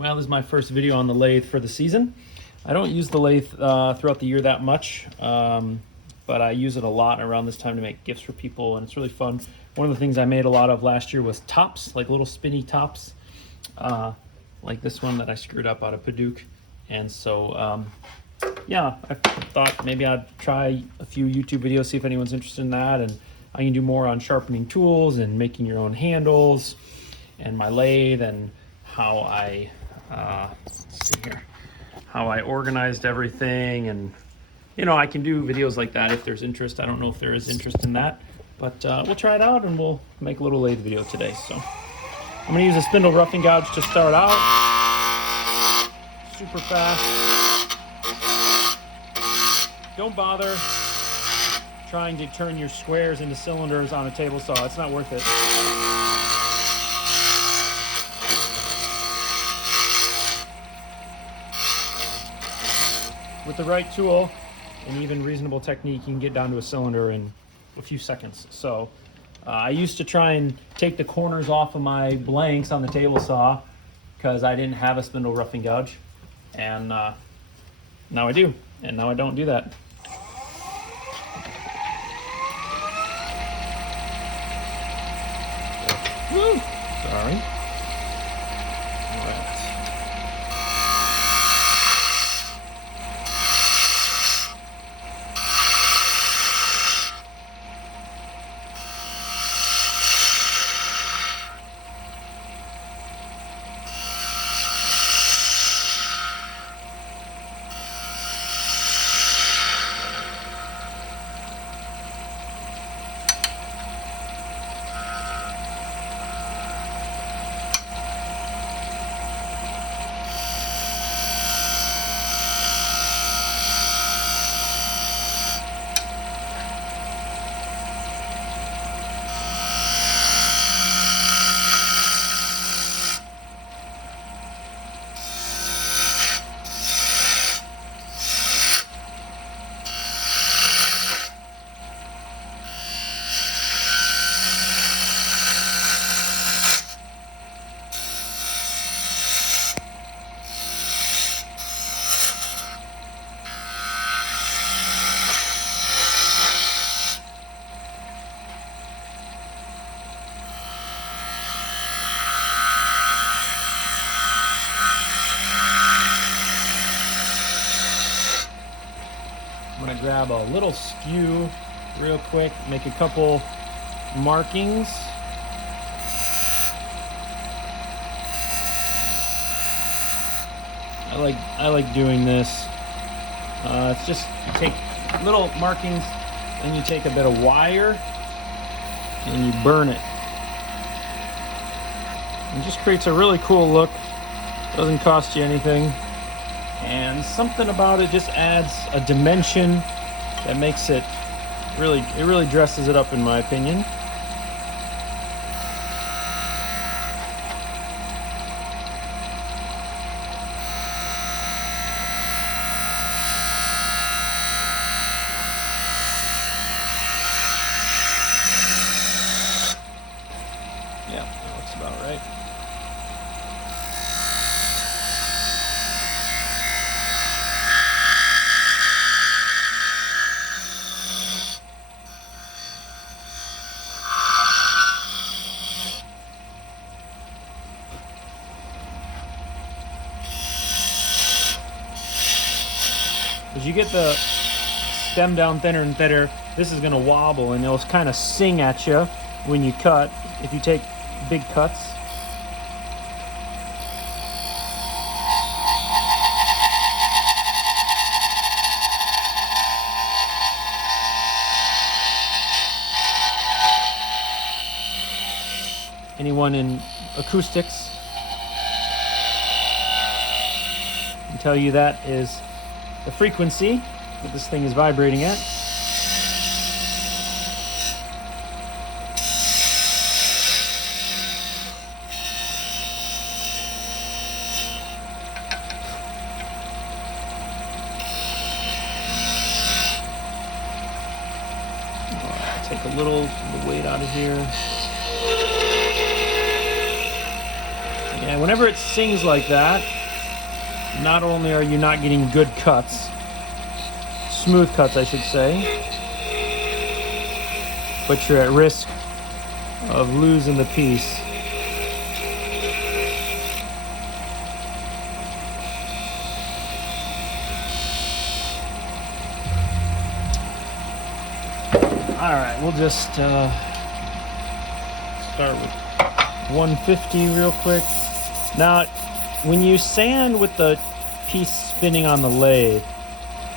Well, this is my first video on the lathe for the season. I don't use the lathe throughout the year that much, but I use it a lot around this time to make gifts for people, and it's really fun. One of the things I made a lot of last year was tops, like little spinny tops, like this one that I screwed up out of Paducah. And so, yeah, I thought maybe I'd try a few YouTube videos, see if anyone's interested in that, and I can do more on sharpening tools and making your own handles and my lathe and how I let's see here, how I organized everything. And you know, I can do videos like that if there's interest. I don't know if there is interest in that, but we'll try it out and we'll make a little lathe video today. So I'm going to use a spindle roughing gouge to start out. Super fast. Don't bother trying to turn your squares into cylinders on a table saw. It's not worth it. With the right tool and even reasonable technique, you can get down to a cylinder in a few seconds. So I used to try and take the corners off of my blanks on the table saw because I didn't have a spindle roughing gouge, and now I do, and now I don't do that. Woo! Sorry. All right. I'm going to grab a little skew real quick, make a couple markings. I like doing this. It's just, you take little markings and you take a bit of wire and you burn it. It just creates a really cool look. Doesn't cost you anything. And something about it just adds a dimension that makes it really dresses it up, in my opinion. Yeah, that looks about right. As you get the stem down thinner and thinner, this is going to wobble and it'll kind of sing at you when you cut, if you take big cuts. Anyone in acoustics can tell you that is the frequency that this thing is vibrating at. Take a little weight out of here. And whenever it sings like that, not only are you not getting good cuts, smooth cuts I should say, but you're at risk of losing the piece. All right, we'll just start with 150 real quick. Now, when you sand with the piece spinning on the lathe,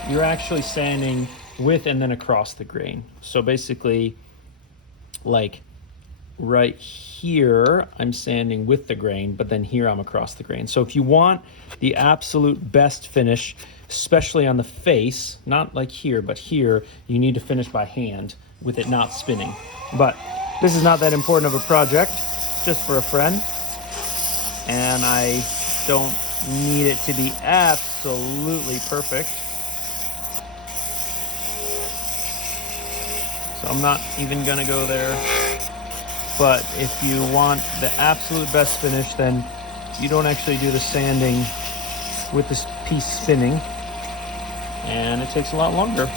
you're actually sanding with and then across the grain. So basically, like right here, I'm sanding with the grain, but then here I'm across the grain. So if you want the absolute best finish, especially on the face, not like here, but here, you need to finish by hand with it not spinning. But this is not that important of a project, just for a friend. And I don't need it to be absolutely perfect. So I'm not even gonna go there. But if you want the absolute best finish, then you don't actually do the sanding with this piece spinning, and it takes a lot longer.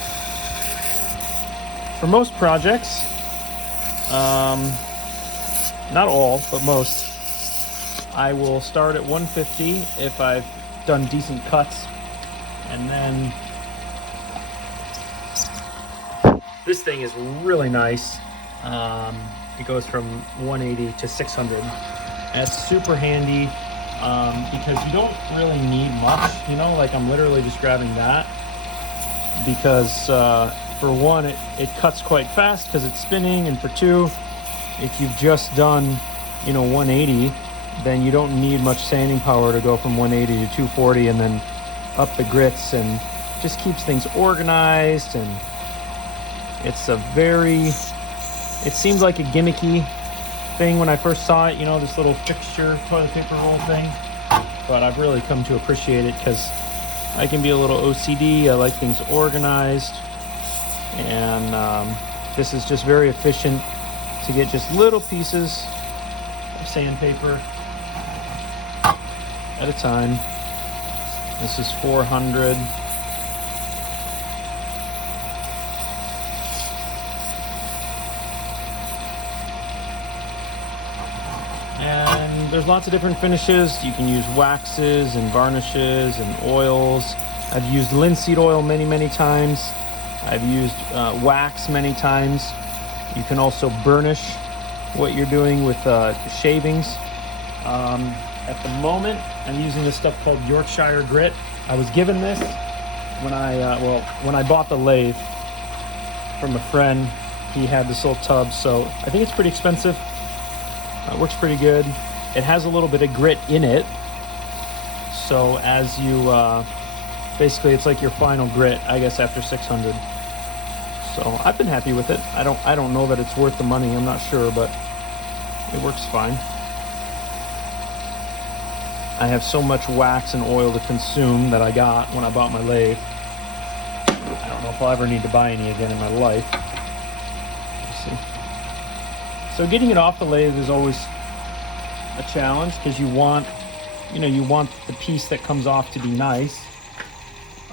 For most projects, not all, but most, I will start at 150 if I've done decent cuts, and then this thing is really nice. It goes from 180 to 600. And it's super handy because you don't really need much, you know, like I'm literally just grabbing that because for one, it cuts quite fast because it's spinning, and for two, if you've just done, you know, 180, then you don't need much sanding power to go from 180 to 240 and then up the grits, and just keeps things organized. And it's a very, it seems like a gimmicky thing when I first saw it, you know, this little fixture toilet paper roll thing, but I've really come to appreciate it because I can be a little OCD. I like things organized, and this is just very efficient to get just little pieces of sandpaper at a time. This is 400. And there's lots of different finishes. You can use waxes and varnishes and oils. I've used linseed oil many times. I've used wax many times. You can also burnish what you're doing with shavings. At the moment, I'm using this stuff called Yorkshire grit. I was given this when I bought the lathe from a friend. He had this little tub, so I think it's pretty expensive. It works pretty good. It has a little bit of grit in it, so as you basically, it's like your final grit, I guess, after 600. So I've been happy with it. I don't know that it's worth the money. I'm not sure, but it works fine. I have so much wax and oil to consume that I got when I bought my lathe. I don't know if I'll ever need to buy any again in my life. Let's see. So getting it off the lathe is always a challenge because you want the piece that comes off to be nice.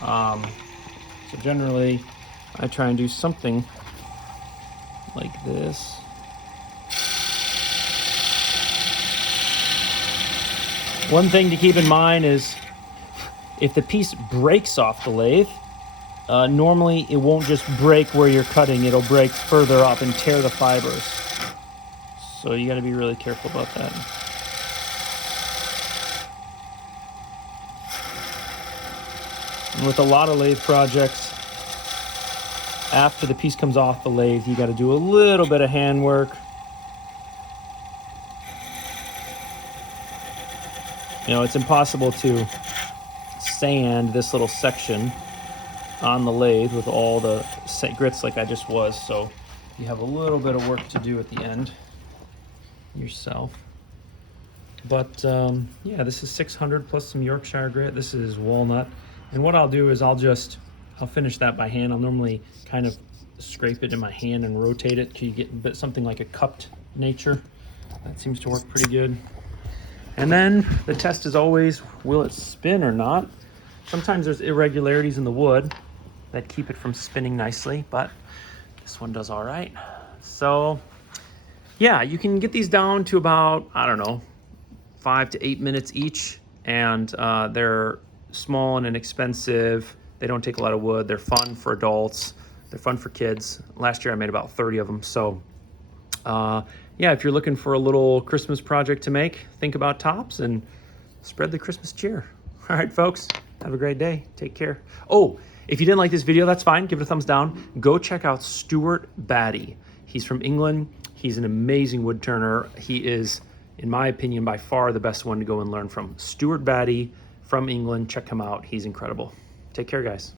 So generally, I try and do something like this. One thing to keep in mind is if the piece breaks off the lathe, normally it won't just break where you're cutting, it'll break further up and tear the fibers. So you got to be really careful about that. And with a lot of lathe projects, after the piece comes off the lathe, you got to do a little bit of handwork. You know, it's impossible to sand this little section on the lathe with all the grits like I just was, so you have a little bit of work to do at the end yourself. But yeah, this is 600 plus some Yorkshire grit. This is walnut, and what I'll do is I'll finish that by hand. I'll normally kind of scrape it in my hand and rotate it till you get something like a cupped nature. That seems to work pretty good. And then the test is always, will it spin or not? Sometimes there's irregularities in the wood that keep it from spinning nicely, but this one does all right. So yeah, you can get these down to about, I don't know, 5 to 8 minutes each, and they're small and inexpensive. They don't take a lot of wood. They're fun for adults. They're fun for kids. Last year I made about 30 of them. So yeah, if you're looking for a little Christmas project to make, think about tops and spread the Christmas cheer. All right, folks, have a great day. Take care. Oh, if you didn't like this video, that's fine. Give it a thumbs down. Go check out Stuart Batty. He's from England. He's an amazing wood turner. He is, in my opinion, by far the best one to go and learn from. Stuart Batty from England. Check him out. He's incredible. Take care, guys.